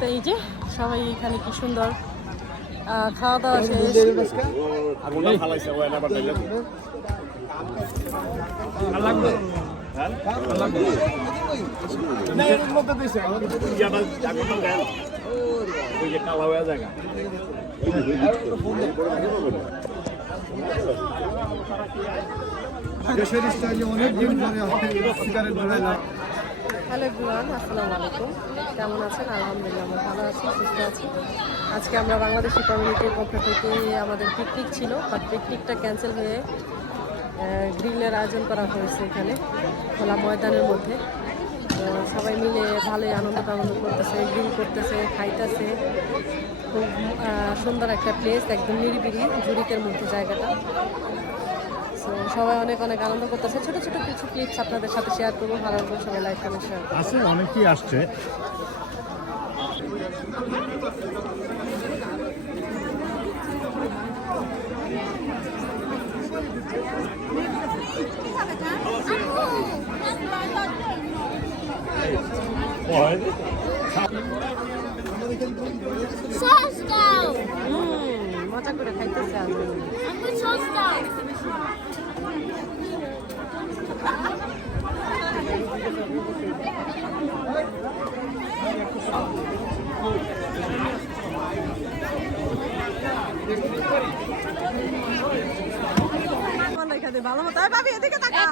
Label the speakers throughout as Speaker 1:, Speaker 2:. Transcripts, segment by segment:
Speaker 1: তো এই যে সবাই এখানে কি সুন্দর আহ, খাওয়া দাওয়া শেষ।
Speaker 2: দেশের স্টাইলে অনেক দিন সিগারেট ধরাইলাম
Speaker 1: হ্যালো এভরিওয়ান, আসসালামু আলাইকুম। কেমন আছেন? আলহামদুলিল্লাহ, আমরা ভালো আছি, সুস্থ আছি। আজকে আমরা বাংলাদেশি কমিউনিটির পক্ষ থেকে আমাদের পিকনিক ছিল বাট পিকনিকটা ক্যান্সেল হয়ে গ্রিলের আয়োজন করা হয়েছে এখানে, খোলা ময়দানের মধ্যে। সবাই মিলে ভালোই আনন্দ টানন্দ করতেছে গ্রিল করতেছে, খাইতেছে। খুব সুন্দর একটা প্লেস একদম নিরিবিলি জুরিকের মধ্যে জায়গাটা। সবাই অনেক অনেক আনন্দ করতেছে। ছোট ছোট কিছু ক্লিপস আপনাদের সাথে শেয়ার করব। ভালো লাগবে সবাই লাইক কমেন্ট শেয়ার
Speaker 3: আছে অনেকেই আসছে।
Speaker 4: সস দাও।
Speaker 1: হুম মজা করে খাইতেছে আমি
Speaker 4: আমি সস দাও।
Speaker 1: ভালো মতো ভাবি এদিকে তাকা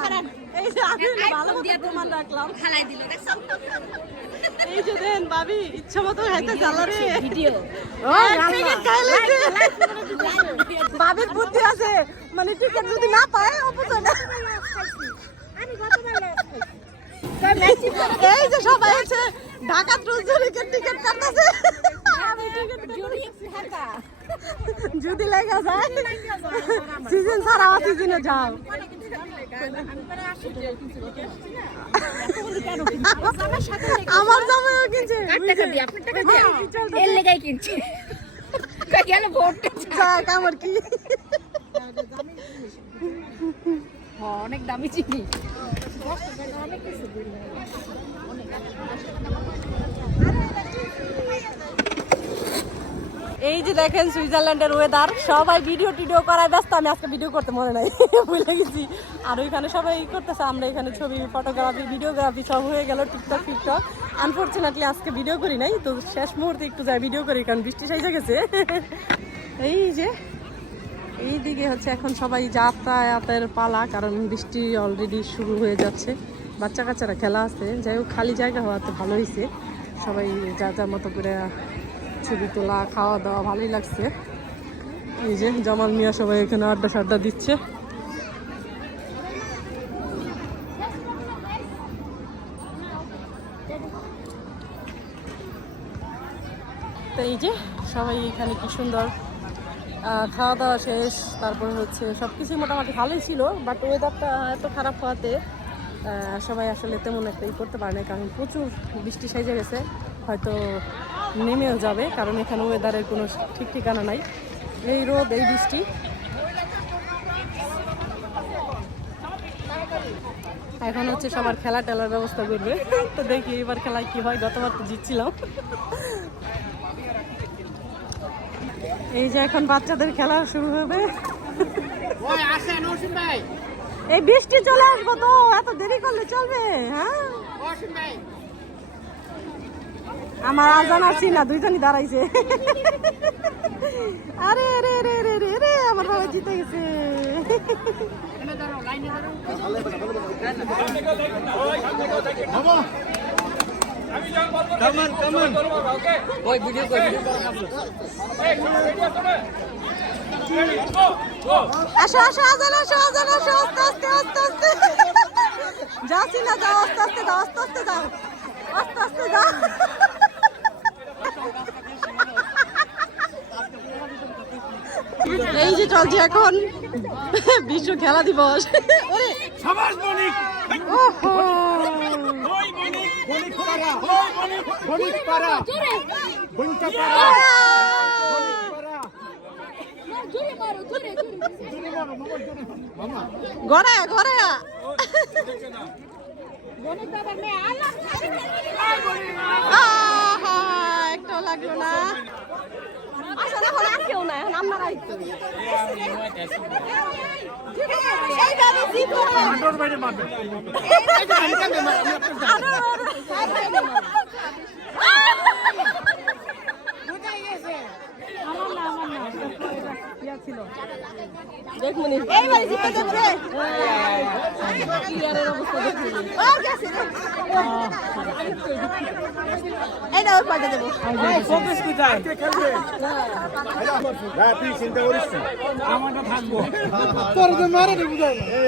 Speaker 1: এই যে আমি ভালো মতো প্রমাণ রাখলাম।
Speaker 4: খালাই দিল
Speaker 1: এই যে দেন ভাবি ইচ্ছা মতো খাইতে জ্বালা রে।
Speaker 4: ভিডিও।
Speaker 1: ও ভাবির বুদ্ধি আছে। মানে টিকিট যদি না পায় অপচয় না। এই যে সবাই আছে ঢাকা ট্রুজ জুরিকের টিকিট কাটতেছে। টিকিট যদি লেগে যায় সিজন ছাড়া সিজনে যাও। আমার জামাইও কিনছে।
Speaker 4: টাকা দিয়ে আপনার টাকা দিয়ে এর লেগাই কিনছি। গেল ভোট?
Speaker 1: যাক আমার কি?
Speaker 4: অনেক দামি চিনি।
Speaker 1: এই যে দেখেন সুইজারল্যান্ডের ওয়েদার সবাই ভিডিও টিডিও করায় ব্যস্ত, আমি আজকে ভিডিও করতে মনে নাই, ভুলে গেছি। আর ওইখানে সবাই করতেছে, আমরা এখানে ছবি ফটোগ্রাফি ভিডিওগ্রাফি সব হয়ে গেল টিকটক টিকটক আনফর্চুনেটলি আজকে ভিডিও করি নাই, তো শেষ মুহূর্তে একটু যাই ভিডিও করি, কারণ বৃষ্টি সাইজে গেছে। এই যে এইদিকে হচ্ছে এখন সবাই যাতায়াতের পালা, কারণ বৃষ্টি অলরেডি শুরু হয়ে যাচ্ছে। বাচ্চা কাচ্চারা খেলা আছে, যাই হোক, খালি জায়গা হওয়াতে ভালো হয়েছে সবাই যা যার মতো করে ছবি তোলা, খাওয়া দাওয়া ভালোই লাগছে। এই যে জামাল মিয়া সবাই এখানে আড্ডা সাড্ডা দিচ্ছে। এই যে সবাই এখানে কি সুন্দর খাওয়া দাওয়া শেষ, তারপর হচ্ছে সব কিছুই মোটামুটি ভালোই ছিল বাট ওয়েদারটা এত খারাপ হওয়াতে সবাই আসলে তেমন একটা ই করতে পারে না কারণ প্রচুর বৃষ্টি সাইজে গেছে। হয়তো নেমেও যাবে কারণ এখানে ওয়েদারের কোনো ঠিক ঠিকানা নাই। এই রোদ এই বৃষ্টি। এখন হচ্ছে সবার খেলা টেলার ব্যবস্থা করবে। তো দেখি এবার খেলায় কি হয় গতবার তো জিতছিলাম। এই যে এখন বাচ্চাদের খেলা শুরু হবে। এই বৃষ্টি চলে আসব তো এত দেরি করলে চলবে হ্যাঁ? আমার আজান আছি না, দুইজনই দাঁড়াইছে। আরে, রে রে রে রে রে, আমার বাবা জিতে গেছে। আজান, আসো, আস্তে আস্তে আস্তে আস্তে। যাচ্ছি না, যাও, আস্তে আস্তে যাও, আস্তে আস্তে যাও। আস্তে আস্তে যাও এই যে চলছে এখন বিশ্ব খেলা দিবস ওরে
Speaker 3: সমাজ বণিক
Speaker 1: ওহো
Speaker 3: ওই বণিক বণিক পাড়া ওই বণিক বণিক পাড়া বণিকা পাড়া
Speaker 4: এখন। মারো খেলা দিবস।
Speaker 1: ঘরে ঘরে একটা লাগল না। আসলে এখন আর কেউ এখন আপনারাই এইবারে জিতে দেবো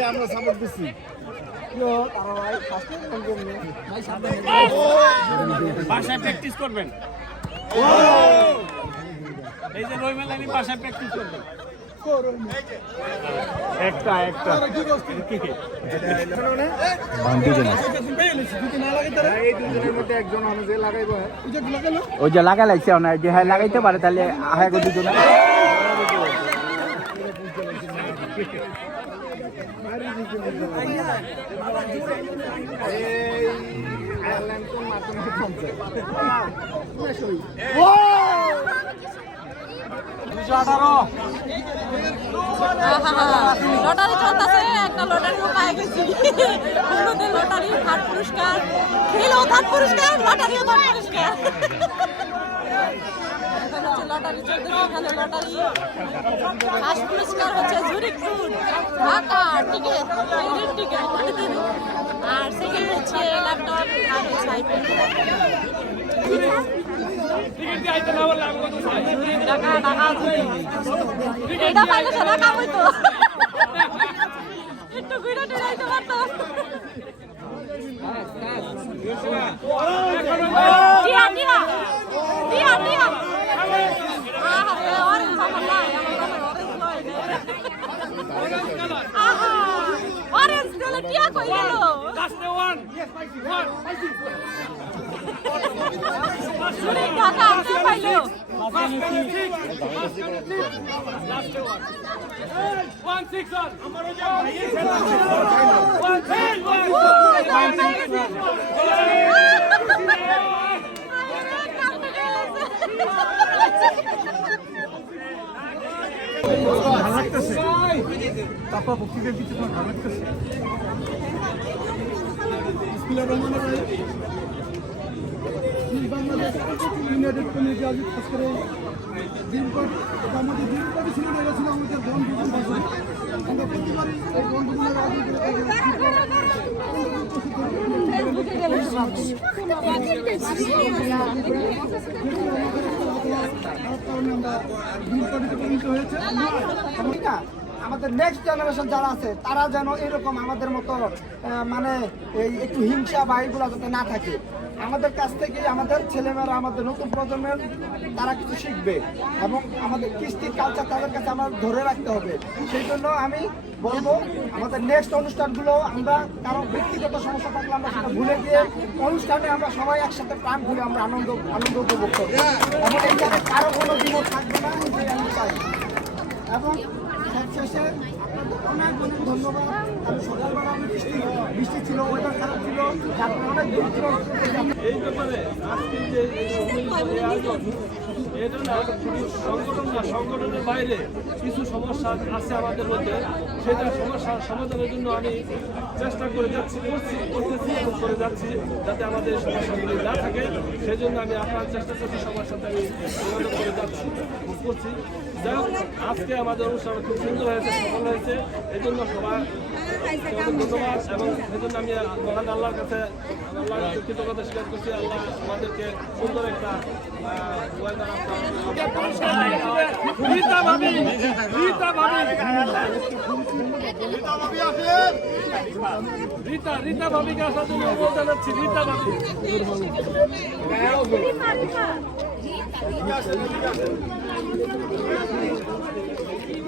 Speaker 2: আমরা সাপোর্ট দিচ্ছি
Speaker 3: বাসায় প্র্যাকটিস করবেন। এই যে রই মেলানি বাসায় প্র্যাকটিস করবেন। একটা একটা। মধ্যে একজন আমি লাগাইবো
Speaker 5: ওই যে লাগা লাগছে না যে হ্যাঁ লাগাইতে পারে তাহলে আহে দুজন।
Speaker 3: আঠারো
Speaker 1: লটারি চলতেছে, একটা লটারিও পাই গেছি। হলুদে লটারি থার্ড পুরস্কার খেলেও থার্ড পুরস্কার, লটারিও থার্ড পুরস্কার। লটারি চলতেছে, এখানে হচ্ছে জুরিক ফুড টিকিট টিকিট আর সেকেন্ড হচ্ছে ল্যাপটপ, আর হচ্ছে এটা পাইলে তো ঢাকা হইতো। একটু ঘুরে টুরে আইতে পারতো। টিয়া টিয়া টিয়া টিয়া আহা অরেঞ্জ আমার নাই, আমার অরেঞ্জ নয় আহা অরেঞ্জ দিলে টিয়া কই গেল?
Speaker 3: লাস্টে ওয়ান ওয়ান
Speaker 1: শুনি ঢাকা কে পাইলো
Speaker 3: আমার
Speaker 2: তারপর বক্তৃতার কিছু তোমার ভালো লাগতেছে বিসমিল্লাহির রহমানির রহিম। নিজ বাংলাদেশ ইউনাইটেড কমিউনিটি আজ খাস করে দিনপর আমাদের দিনপরই ছিল এটা ছিল আমাদের বনভোজন ভাষণ। আমরা প্রতিবারই এই বনভোজনের আয়োজন আমরা দিনপরিতে পরিণত হয়েছে
Speaker 6: আমাদের নেক্সট জেনারেশন যারা আছে, তারা যেন এরকম আমাদের মতো মানে এই একটু হিংসা বা এগুলো যাতে না থাকে। আমাদের কাছ থেকে আমাদের ছেলেমেয়েরা, আমাদের নতুন প্রজন্মের, তারা কিছু শিখবে এবং আমাদের কৃষ্টির কালচার তাদের কাছে আমরা ধরে রাখতে হবে। সেই জন্য আমি বলব, আমাদের নেক্সট অনুষ্ঠানগুলো আমরা কারও ব্যক্তিগত সমস্যা থাকলে আমরা সেটা ভুলে গিয়ে অনুষ্ঠানে আমরা সবাই একসাথে প্রাণ ভুলে আমরা আনন্দ আনন্দ উপভোগ করব। এবং কারও কোনো বিপদ থাকবে না এবং আপনাদের অনেক অনেক ধন্যবাদ। সকালবেলা আমি বৃষ্টি বৃষ্টি ছিল ওয়েদার খারাপ ছিল তারপরে অনেক
Speaker 3: এই ব্যাপারে এটা না সংগঠন না সংগঠনের বাইরে কিছু সমস্যা আছে আমাদের মধ্যে। সেটা সমস্যা সমাধানের জন্য আমি চেষ্টা করে যাচ্ছি, করছি, করতেছি এবং করে যাচ্ছি যাতে আমাদের সমস্যাগুলি না থাকে। সেই জন্য আমি আপনার চেষ্টা করছি, সবার সাথে আমি যোগাযোগ করে যাচ্ছি, করছি। যাই হোক, আজকে আমাদের অনুষ্ঠান খুব সুন্দর হয়েছে, সফল হয়েছে। এই জন্য সবার ধন্যবাদ এবং সেজন্য আমি মহান আল্লাহর কাছে আল্লাহর কৃতজ্ঞতা স্বীকার করছি। আল্লাহ আমাদেরকে সুন্দর একটা আপনার- রীতা রীতা ভাবি রীতা রীতা ভাবিকে আসার জন্য বলতে যাচ্ছি রীতা ভাবি রেডি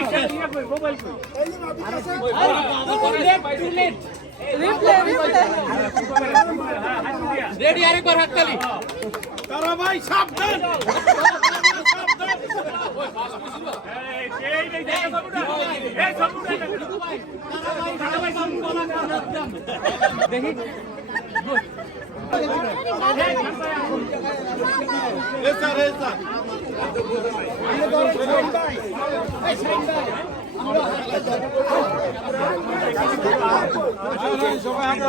Speaker 3: জানাবে
Speaker 1: রিপ্লে রিপ্লে
Speaker 3: তারা ভাই সাবধান আমরা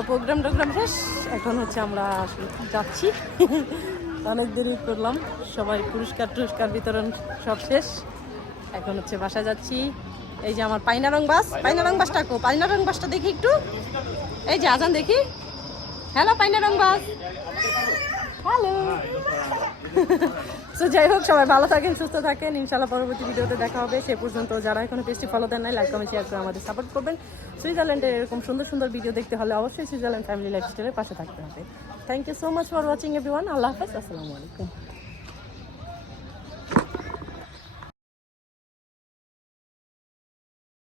Speaker 1: তো প্রোগ্রাম টোগ্রাম শেষ। এখন হচ্ছে আমরা যাচ্ছি। অনেক দেরি করলাম। সবাই পুরস্কার টুরস্কার বিতরণ সব শেষ। এখন হচ্ছে বাসা যাচ্ছি। এই যে আমার পাইনা রং বাস। পাইনা রং বাসটা কো পাইনা রং বাসটা দেখি একটু। এই যে আজান দেখি। হ্যালো পাইনা রং বাস। হ্যালো। তো যাই হোক, সবাই ভালো থাকেন, সুস্থ থাকেন। ইনশাল্লাহ পরবর্তী ভিডিওতে দেখা হবে। সে পর্যন্ত যারা এখনও পেজটি ফলো দেন নাই লাইক কমেন্ট শেয়ার করে আমাদের সাপোর্ট করবেন। সুইজারল্যান্ডের এরকম সুন্দর সুন্দর ভিডিও দেখতে হলে অবশ্যই সুইজারল্যান্ড ফ্যামিলি লাইফ লাইফস্টাইলের পাশে থাকতে হবে। Thank you so much for watching everyone আল্লাহ হাফেজ, আসসালামু আলাইকুম।